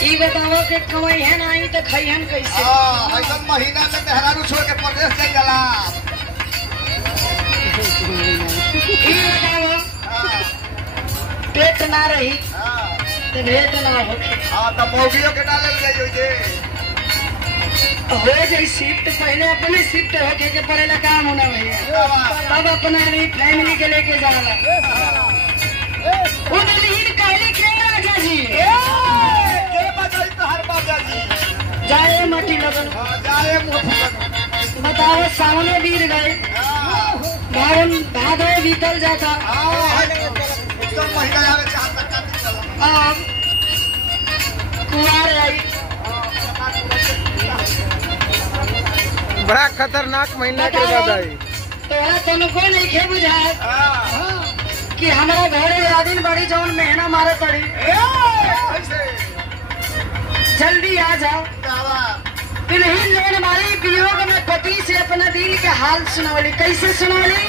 ई बताओ कि कमाई है ना तो खैहन कैसे? ऐसा महीना में मेहरारू छोड़ के प्रदेश चल गला। ई बताओ पेट ना रही तो भेट ना होके तो मौगियों के डाले गई हो जाए शिफ्ट। पहले अपने शिफ्ट होके के पड़ेला काम होना भैया, तब अपना फैमिली के लेके जाला। वो दलील कहली के राजा जी जाए मटी लगन बताओ सामने बीत गए, भादो बीतल जाता। अब कुमार आई बड़ा खतरनाक महीना के बाद आई। तोरा तनको नहीं खे बुझाए कि हमारा घरे आदिन बड़ी जौन मेहना मारे पड़ी। जल्दी आ जाओ। पिलही लेने वाली वियोग में पति से अपना दिल के हाल सुनवली। कैसे सुनवली?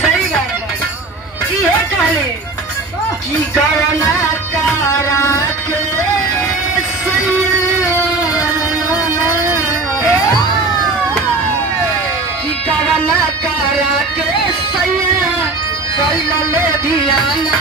सही बात है। ये कहले कि गवना कारा के गवना कारा के सैया कैला ले धियाना।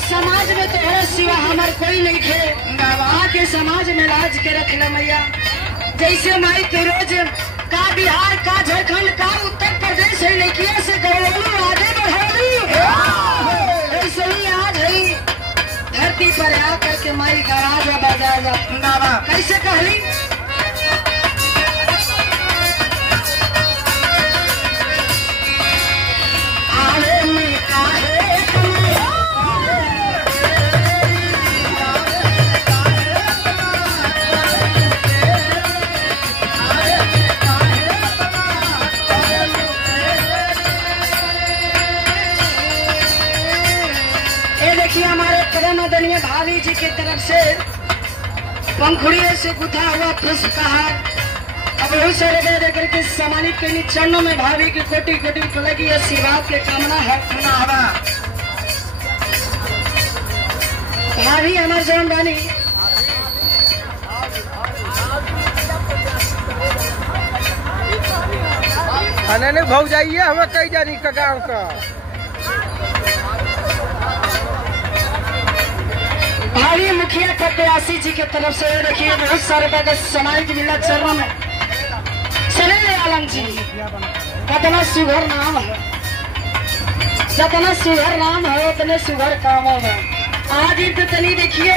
समाज में तो सिवा हमार कोई नहीं थे। आके समाज में लाज के रख ल मैया। जैसे माई के रोज का बिहार का झारखंड का उत्तर प्रदेश है लड़कियों से गौरव आगे बढ़ाई, ऐसे ही आज है धरती पर आकर के माई का राजा बजाएगा। कैसे कहली? मदनिया भाभी जी की तरफ से पंखुड़ियों से गुथा हुआ पुष्पहार अब बहुत सारे दे करके सम्मानित करनी। चरणों में भाभी की कोटि कोटि लगी आशीर्वाद के कामना है। भाभी हमारे जौन बानी नहीं भाव जाइए हमें कई जानी का गाँव का। भावी मुखिया प्रत्याशी जी की तरफ से देखिए बहुत सारे कागज सम्मानित मिला। चरणों में सलील आलम जी कितना सुघर नाम है, जितना सुघर नाम है उतने सुघर कामों में। आज ही तो तनी देखिए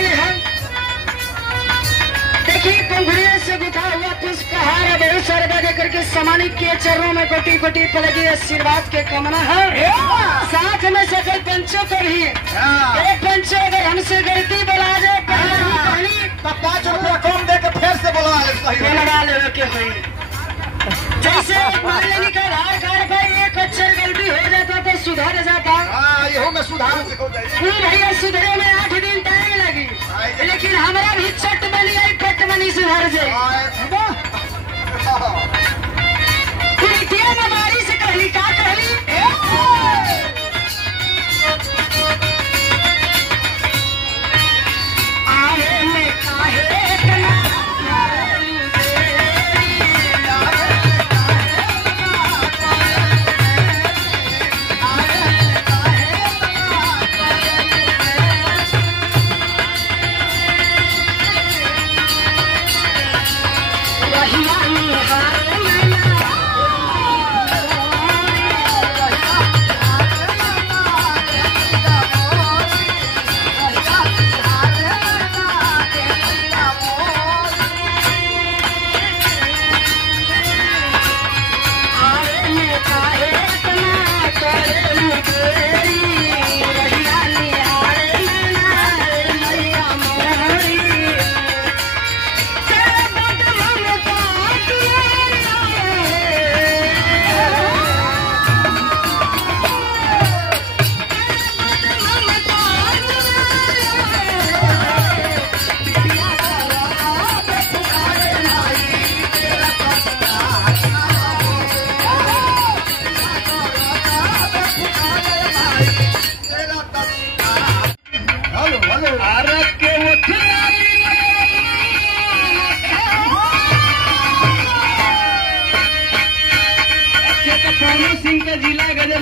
पंखुड़ियों से गुथा हुआ पुष्पहार बहुत सारे दे करके सम्मानित किए। चरणों में कोटि कोटि पलगी आशीर्वाद के कामना है। साथ में सकल पंचों को भी एक पंचों अगर हमसे गलती बोला जाए पहली तो 5 रुपया कम दे के फिर से बोलवा ले सही लगा ले के भाई। जैसे मान लेने का आधार कार्ड पर एक अक्षर गलती हो जाता तो सुधर जाता। हाँ यहो में सुधार हो जाए। भैया सुधरे में 8 दिन टाइम लगी, लेकिन हमारा भी चट बनी आई पट बनी सुधर जाए। प्रीतिया नवारी से कहली का कहली आए में काहे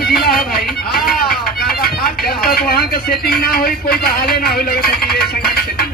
जिला है भाई। जब तक वहाँ का सेटिंग ना हुई कोई बहाले ना हुई लगे कि ये संगीत सेटिंग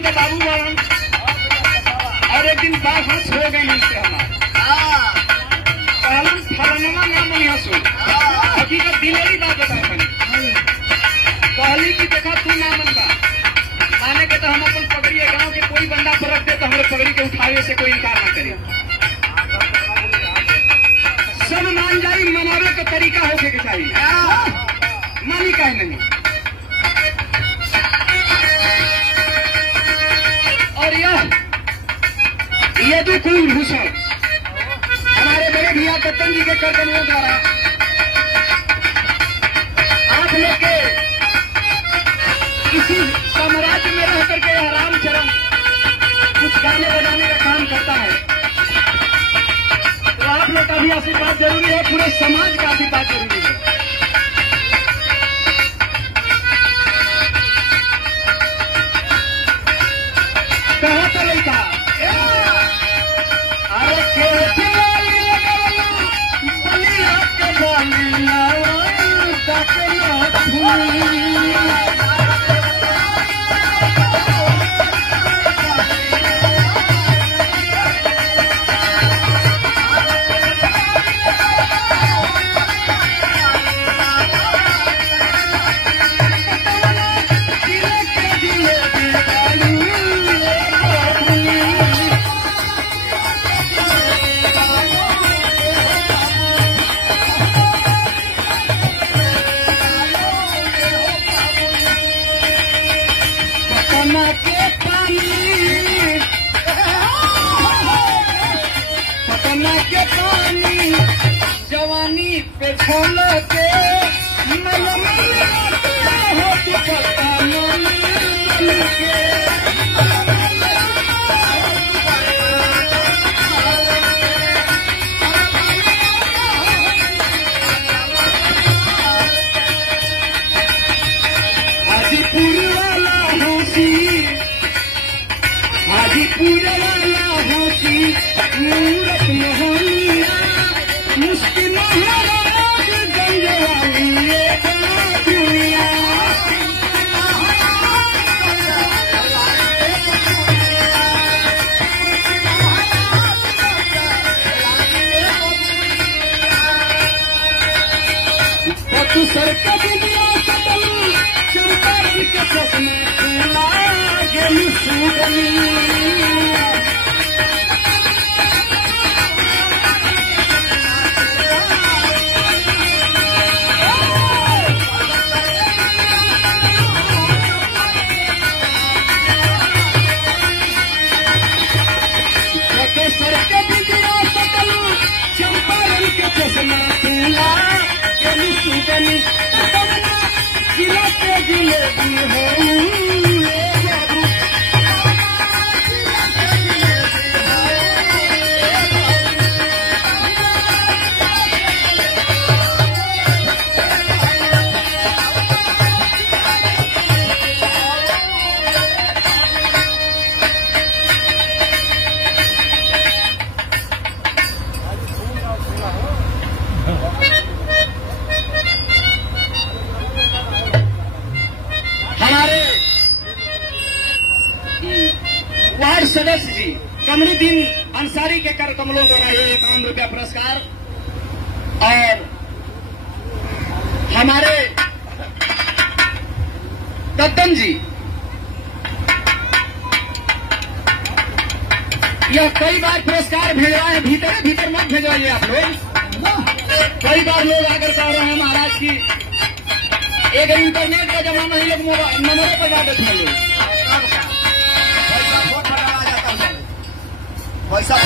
के बाबू बाबन और एक दिन बात हंस हो गई मिलते हमारा फलनमा नाम हंसो हकीकत दिलेरी बात बताए कहली की देखा तू ना मन बा माने के तो हम अपन पगड़ी गाँव के कोई बंदा पर रख दे तो हमारे पगड़ी के उठावे से कोई इनकार ना करे। सब मान जाई मनावे का तरीका होके के चाहिए मानी काहे नहीं। और यदु कुलभूषण हमारे बड़े भैया दत्तन जी के कर्तव्यों द्वारा आप लोग के इसी साम्राज्य में रह करके यह रामचरण कुछ गाने बजाने का काम करता है, तो आप लोग का भी आशीर्वाद जरूरी है, पूरे समाज का आशीर्वाद जरूरी है। कहा तो नहीं था अरे जवानी पे खोल के मूरत मोहनी मुश्किल महाराज गंज वाली ये दुनिया। तू सर का दुनिया सकल चरकारी के सपने खुला गेली सुगनी। सर के दुनिया सकल चंपारण के चश्मा खुला गेली सुगनी। जिला के जिलेबी हो वार्ड सदस्य जी कमरुद्दीन अंसारी के कर कमलों द्वारा ये ₹51 पुरस्कार और हमारे दद्दन जी यह कई बार पुरस्कार भेज रहा है। भीतर भीतर मत भेजवाइए आप लोग। कई बार लोग आकर कह रहे हैं महाराज की एक इंटरनेट का जमाना है, लोग नंबरों पर जा देते हैं लोग। पैसा